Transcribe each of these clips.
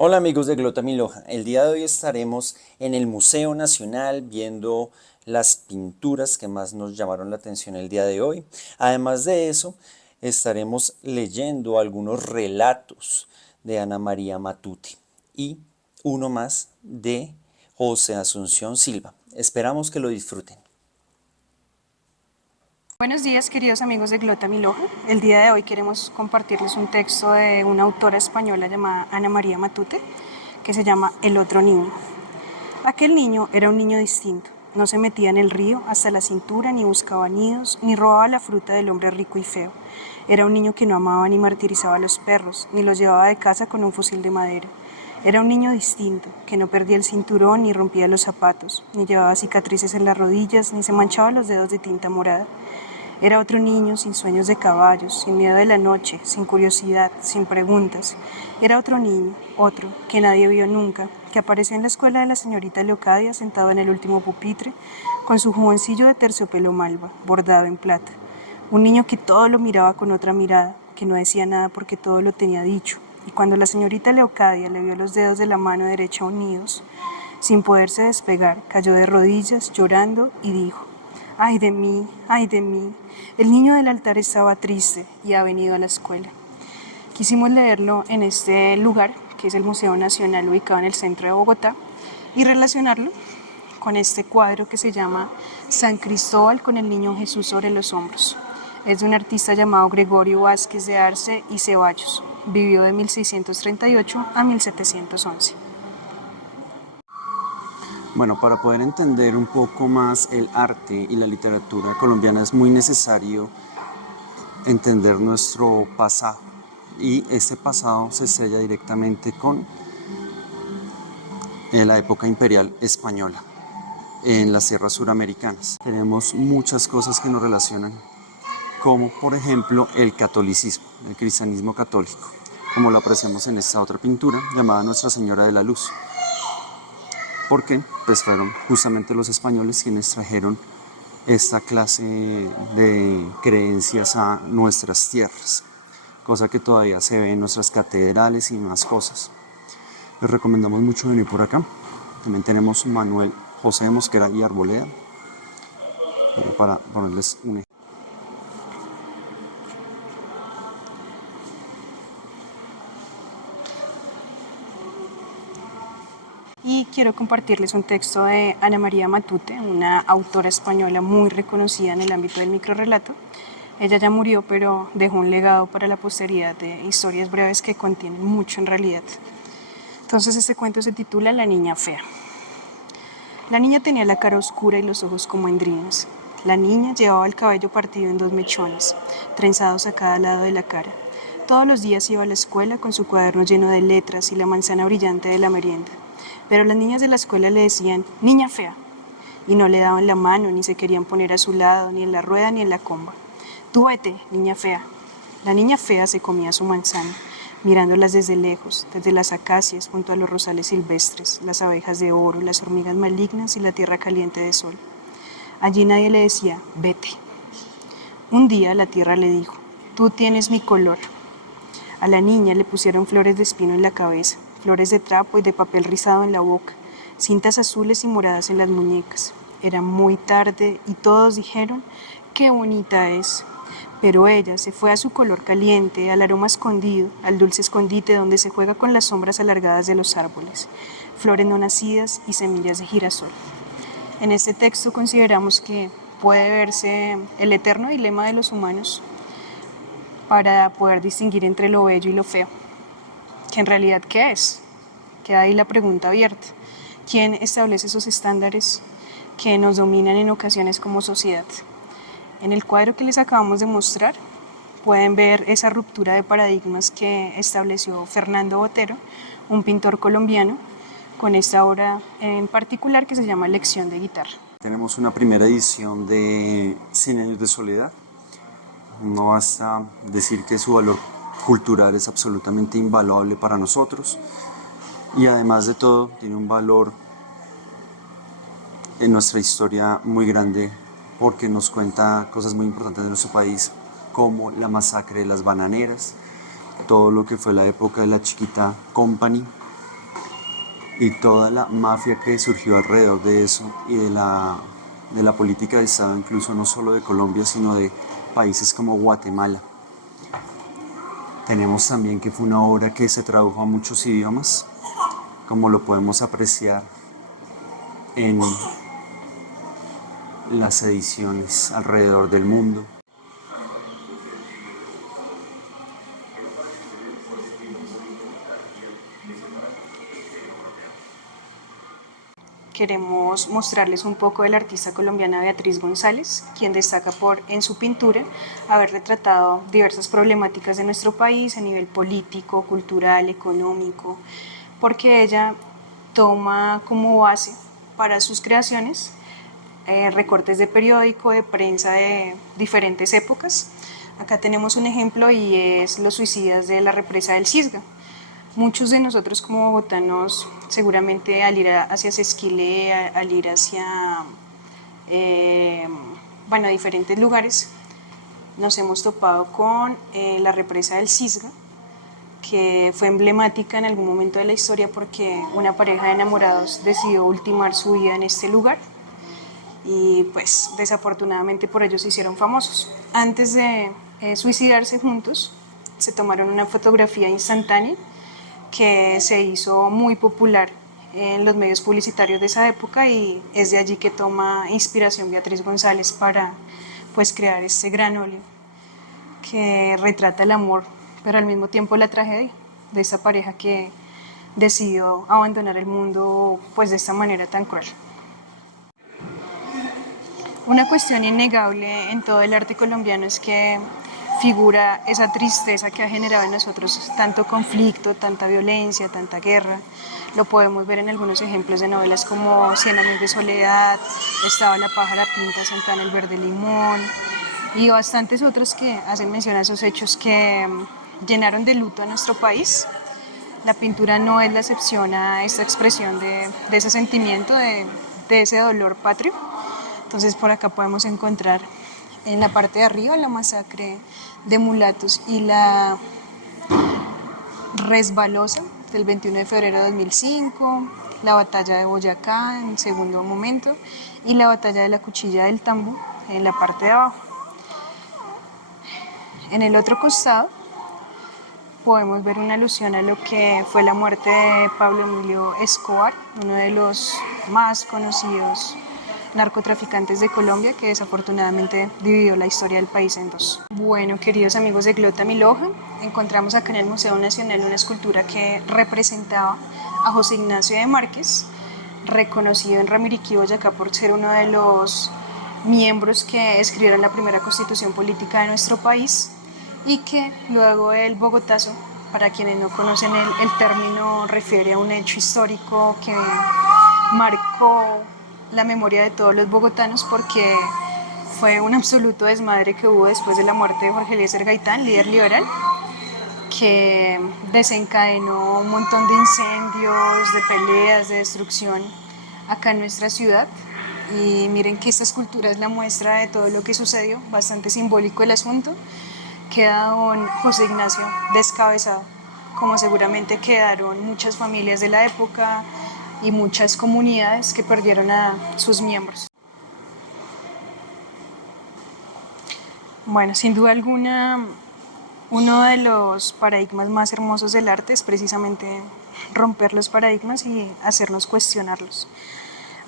Hola amigos de Glota Miloja, el día de hoy estaremos en el Museo Nacional viendo las pinturas que más nos llamaron la atención el día de hoy. Además de eso, estaremos leyendo algunos relatos de Ana María Matute y uno más de José Asunción Silva. Esperamos que lo disfruten. Buenos días, queridos amigos de Glota Miloja. El día de hoy queremos compartirles un texto de una autora española llamada Ana María Matute, que se llama El otro niño. Aquel niño era un niño distinto. No se metía en el río hasta la cintura, ni buscaba nidos, ni robaba la fruta del hombre rico y feo. Era un niño que no amaba ni martirizaba a los perros, ni los llevaba de casa con un fusil de madera. Era un niño distinto, que no perdía el cinturón, ni rompía los zapatos, ni llevaba cicatrices en las rodillas, ni se manchaba los dedos de tinta morada. Era otro niño sin sueños de caballos, sin miedo de la noche, sin curiosidad, sin preguntas. Era otro niño, otro, que nadie vio nunca, que apareció en la escuela de la señorita Leocadia sentado en el último pupitre, con su juboncillo de terciopelo malva, bordado en plata. Un niño que todo lo miraba con otra mirada, que no decía nada porque todo lo tenía dicho. Y cuando la señorita Leocadia le vio los dedos de la mano derecha unidos, sin poderse despegar, cayó de rodillas, llorando, y dijo: ay de mí, ay de mí. El niño del altar estaba triste y ha venido a la escuela. Quisimos leerlo en este lugar, que es el Museo Nacional ubicado en el centro de Bogotá, y relacionarlo con este cuadro que se llama San Cristóbal con el Niño Jesús sobre los hombros. Es de un artista llamado Gregorio Vázquez de Arce y Ceballos. Vivió de 1638 a 1711. Bueno, para poder entender un poco más el arte y la literatura colombiana es muy necesario entender nuestro pasado, y este pasado se sella directamente con la época imperial española en las tierras suramericanas. Tenemos muchas cosas que nos relacionan, como por ejemplo el catolicismo, el cristianismo católico, como lo apreciamos en esta otra pintura llamada Nuestra Señora de la Luz, porque pues fueron justamente los españoles quienes trajeron esta clase de creencias a nuestras tierras, cosa que todavía se ve en nuestras catedrales y más cosas. Les recomendamos mucho venir por acá. También tenemos Manuel José Mosquera y Arboleda, para ponerles un ejemplo. Y quiero compartirles un texto de Ana María Matute, una autora española muy reconocida en el ámbito del microrrelato. Ella ya murió, pero dejó un legado para la posteridad de historias breves que contienen mucho en realidad. Entonces este cuento se titula La niña fea. La niña tenía la cara oscura y los ojos como endrinas. La niña llevaba el cabello partido en dos mechones, trenzados a cada lado de la cara. Todos los días iba a la escuela con su cuaderno lleno de letras y la manzana brillante de la merienda. Pero las niñas de la escuela le decían: niña fea, y no le daban la mano, ni se querían poner a su lado, ni en la rueda ni en la comba. Tú vete, niña fea. La niña fea se comía su manzana, mirándolas desde lejos, desde las acacias junto a los rosales silvestres, las abejas de oro, las hormigas malignas y la tierra caliente de sol. Allí nadie le decía: vete. Un día la tierra le dijo: tú tienes mi color. A la niña le pusieron flores de espino en la cabeza, flores de trapo y de papel rizado en la boca, cintas azules y moradas en las muñecas. Era muy tarde y todos dijeron: qué bonita es. Pero ella se fue a su color caliente, al aroma escondido, al dulce escondite donde se juega con las sombras alargadas de los árboles, flores no nacidas y semillas de girasol. En este texto consideramos que puede verse el eterno dilema de los humanos para poder distinguir entre lo bello y lo feo. ¿Que en realidad qué es? Queda ahí la pregunta abierta. ¿Quién establece esos estándares que nos dominan en ocasiones como sociedad? En el cuadro que les acabamos de mostrar pueden ver esa ruptura de paradigmas que estableció Fernando Botero, un pintor colombiano, con esta obra en particular que se llama Lección de guitarra. Tenemos una primera edición de 100 años de soledad. No basta decir que su valor cultural es absolutamente invaluable para nosotros, y además de todo tiene un valor en nuestra historia muy grande, porque nos cuenta cosas muy importantes de nuestro país, como la masacre de las bananeras, todo lo que fue la época de la Chiquita Company, y toda la mafia que surgió alrededor de eso y de la política de Estado, incluso no solo de Colombia, sino de países como Guatemala. Tenemos también que fue una obra que se tradujo a muchos idiomas, como lo podemos apreciar en las ediciones alrededor del mundo. Queremos mostrarles un poco de la artista colombiana Beatriz González, quien destaca por, en su pintura, haber retratado diversas problemáticas de nuestro país a nivel político, cultural, económico, porque ella toma como base para sus creaciones recortes de periódico, de prensa de diferentes épocas. Acá tenemos un ejemplo y es los suicidas de la represa del Cisga. Muchos de nosotros como bogotanos, seguramente al ir hacia Sesquilé, al ir hacia diferentes lugares, nos hemos topado con la represa del Cisga, que fue emblemática en algún momento de la historia porque una pareja de enamorados decidió ultimar su vida en este lugar y pues desafortunadamente por ello se hicieron famosos. Antes de suicidarse juntos, se tomaron una fotografía instantánea que se hizo muy popular en los medios publicitarios de esa época y es de allí que toma inspiración Beatriz González para pues crear este gran óleo que retrata el amor, pero al mismo tiempo la tragedia de esta pareja que decidió abandonar el mundo pues de esta manera tan cruel. Una cuestión innegable en todo el arte colombiano es que figura esa tristeza que ha generado en nosotros tanto conflicto, tanta violencia, tanta guerra. Lo podemos ver en algunos ejemplos de novelas como Cien años de soledad, Estaba la pájara pinta sentada en el verde limón y bastantes otros que hacen mención a esos hechos que llenaron de luto a nuestro país. La pintura no es la excepción a esta expresión de ese sentimiento, de ese dolor patrio. Entonces por acá podemos encontrar en la parte de arriba la masacre de mulatos y la resbalosa del 21 de febrero de 2005, la batalla de Boyacá en segundo momento y la batalla de la Cuchilla del Tambo en la parte de abajo. En el otro costado podemos ver una alusión a lo que fue la muerte de Pablo Emilio Escobar, uno de los más conocidos narcotraficantes de Colombia, que desafortunadamente dividió la historia del país en dos. Bueno, queridos amigos de Glota Mi Loja, encontramos acá en el Museo Nacional una escultura que representaba a José Ignacio de Márquez, reconocido en Ramiriquí, Boyacá, por ser uno de los miembros que escribieron la primera constitución política de nuestro país y que luego del Bogotazo, para quienes no conocen el término, refiere a un hecho histórico que marcó la memoria de todos los bogotanos porque fue un absoluto desmadre que hubo después de la muerte de Jorge Eliezer Gaitán, líder liberal, que desencadenó un montón de incendios, de peleas, de destrucción acá en nuestra ciudad. Y miren que esta escultura es la muestra de todo lo que sucedió, bastante simbólico el asunto. Queda don José Ignacio descabezado, como seguramente quedaron muchas familias de la época y muchas comunidades que perdieron a sus miembros. Bueno, sin duda alguna, uno de los paradigmas más hermosos del arte es precisamente romper los paradigmas y hacernos cuestionarlos.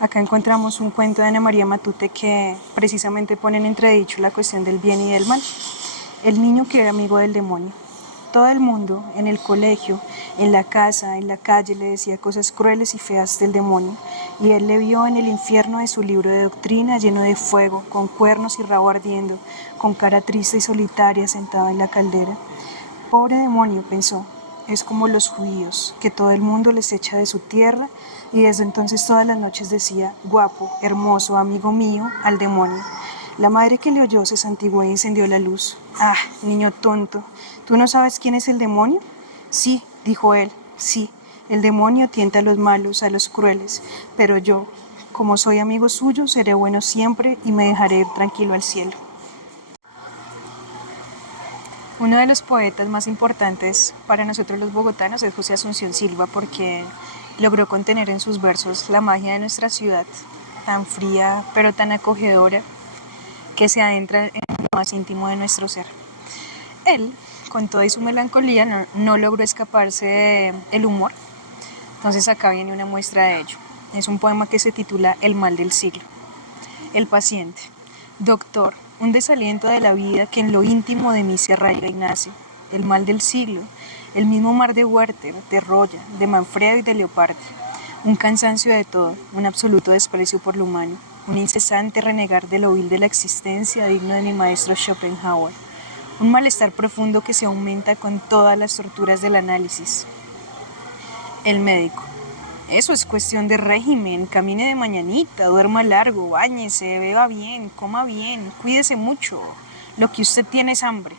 Acá encontramos un cuento de Ana María Matute que precisamente pone en entredicho la cuestión del bien y del mal. El niño que era amigo del demonio. Todo el mundo, en el colegio, en la casa, en la calle, le decía cosas crueles y feas del demonio, y él le vio en el infierno de su libro de doctrina lleno de fuego, con cuernos y rabo ardiendo, con cara triste y solitaria sentado en la caldera. Pobre demonio, pensó, es como los judíos, que todo el mundo les echa de su tierra, y desde entonces todas las noches decía, guapo, hermoso, amigo mío, al demonio. La madre que le oyó se santiguó y encendió la luz. Ah, niño tonto, ¿tú no sabes quién es el demonio? Sí, dijo él, sí, el demonio tienta a los malos, a los crueles, pero yo, como soy amigo suyo, seré bueno siempre y me dejaré ir tranquilo al cielo. Uno de los poetas más importantes para nosotros los bogotanos es José Asunción Silva porque logró contener en sus versos la magia de nuestra ciudad, tan fría pero tan acogedora que se adentra en lo más íntimo de nuestro ser. Él, con toda y su melancolía, no logró escaparse del humor, entonces acá viene una muestra de ello. Es un poema que se titula El mal del siglo. El paciente. Doctor, un desaliento de la vida que en lo íntimo de mí se arraiga y nace. El mal del siglo, el mismo mar de Werther, de Roya, de Manfredo y de Leopardi. Un cansancio de todo, un absoluto desprecio por lo humano, un incesante renegar de lo vil de la existencia digno de mi maestro Schopenhauer. Un malestar profundo que se aumenta con todas las torturas del análisis. El médico. Eso es cuestión de régimen, camine de mañanita, duerma largo, báñese, beba bien, coma bien, cuídese mucho. Lo que usted tiene es hambre.